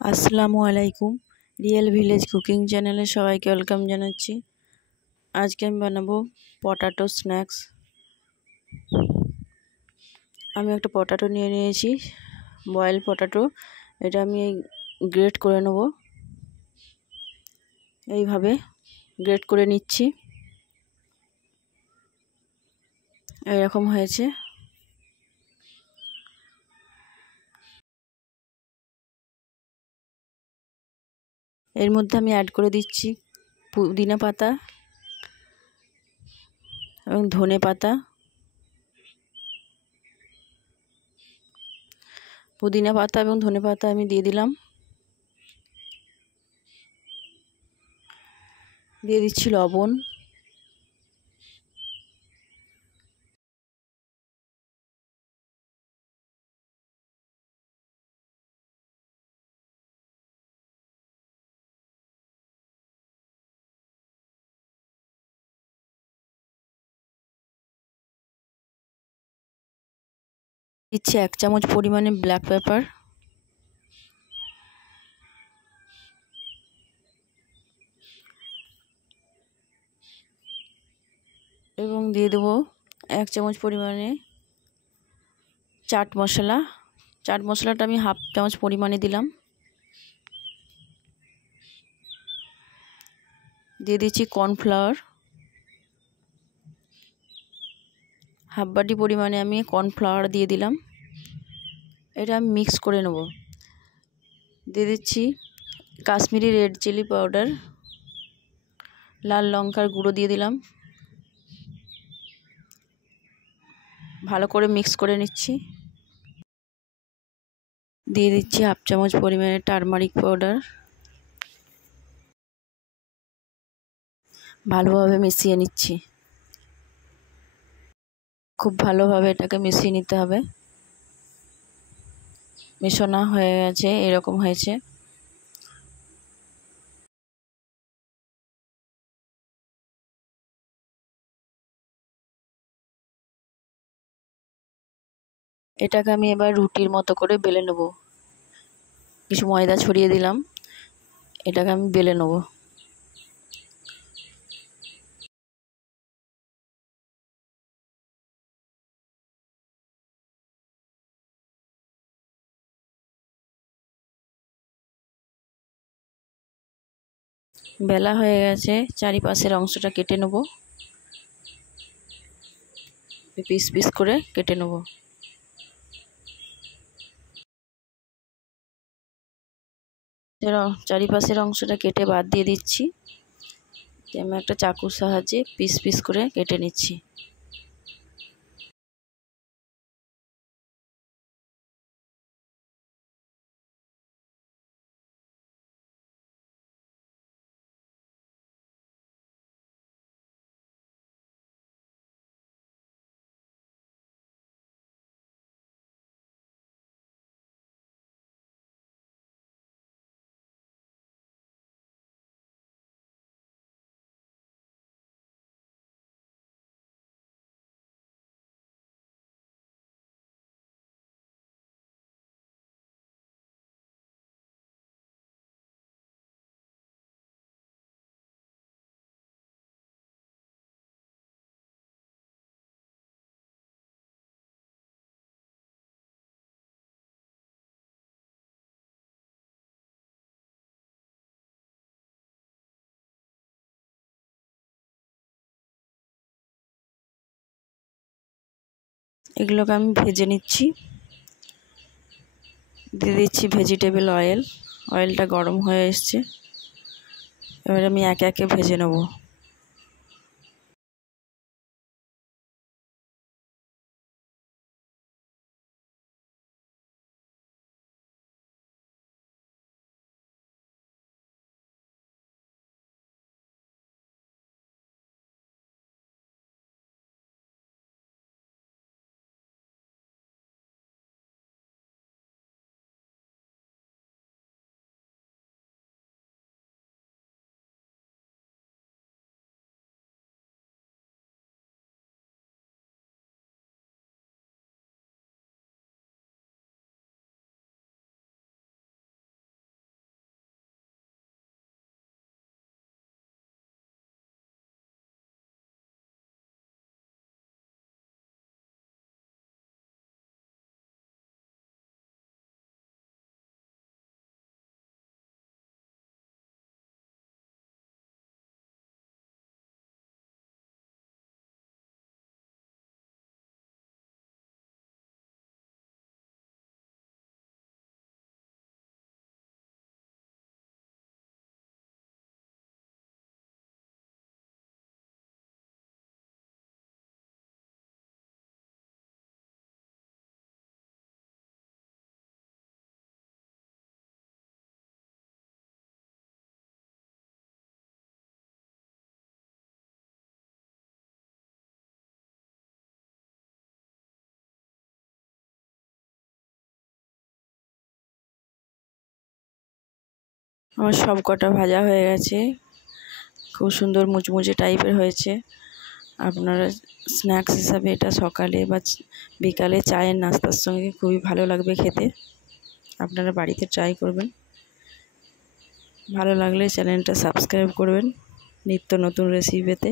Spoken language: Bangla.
আসসালামু আলাইকুম। রিয়েল ভিলেজ কুকিং চ্যানেলে সবাইকে ওয়েলকাম জানাচ্ছি। আজকে আমি বানাবো পটাটো স্ন্যাক্স। আমি একটা পটাটো নিয়ে নিয়েছি, বয়েল পটাটো। এটা আমি গ্রেট করে নেব, এইভাবে গ্রেট করে নিচ্ছি। এরকম হয়েছে। এর মধ্যে আমি অ্যাড করে দিচ্ছি পুদিনা পাতা এবং ধনে পাতা। পুদিনা পাতা এবং ধনে পাতা আমি দিয়ে দিলাম। দিয়ে দিচ্ছি লবণ। দিচ্ছি 1 চামচ পরিমাণে ব্ল্যাক পেপার। এবং দিয়ে দেবো 1 চামচ পরিমাণে চাট মশলা। চাট মশলাটা আমি হাফ চামচ পরিমাণে দিলাম। দিয়ে দিচ্ছি কর্নফ্লাওয়ার, হাফ বাটি পরিমাণে আমি কর্নফ্লাওয়ার দিয়ে দিলাম। এটা আমি মিক্স করে নেব। দিয়ে দিচ্ছি কাশ্মীরি রেড চিলি পাউডার, লাল লঙ্কার গুঁড়ো দিয়ে দিলাম। ভালো করে মিক্স করে নিচ্ছি। দিয়ে দিচ্ছি হাফ চামচ পরিমাণে টারমারিক পাউডার। ভালোভাবে মিশিয়ে নিচ্ছি। খুব ভালোভাবে এটাকে মিশিয়ে নিতে হবে। মেশানো হয়ে গেছে, এরকম হয়েছে। এটাকে আমি এবার রুটির মতো করে বেলে নেব। কিছু ময়দা ছড়িয়ে দিলাম, এটাকে আমি বেলে নেব। বেলা হয়ে গেছে, চারিপাশের অংশটা কেটে নেব। পিস পিস করে কেটে নেব। চারিপাশের অংশটা কেটে বাদ দিয়ে দিচ্ছি। আমি একটা চাকুর সাহায্যে পিস পিস করে কেটে নিচ্ছি। এগুলোকে আমি ভেজে নিচ্ছি। দিয়ে দিচ্ছি ভেজিটেবল অয়েল। অয়েলটা গরম হয়ে এসছে, এবার আমি একে একে ভেজে নেব। আমার সব কটা ভাজা হয়ে গেছে, খুব সুন্দর মুচমুচে টাইপের হয়েছে। আপনারা স্ন্যাক্স হিসাবে এটা সকালে বা বিকালে চায়ের নাস্তার সঙ্গে খুবই ভালো লাগবে খেতে। আপনারা বাড়িতে ট্রাই করবেন। ভালো লাগলে চ্যানেলটা সাবস্ক্রাইব করবেন নিত্য নতুন রেসিপি পেতে।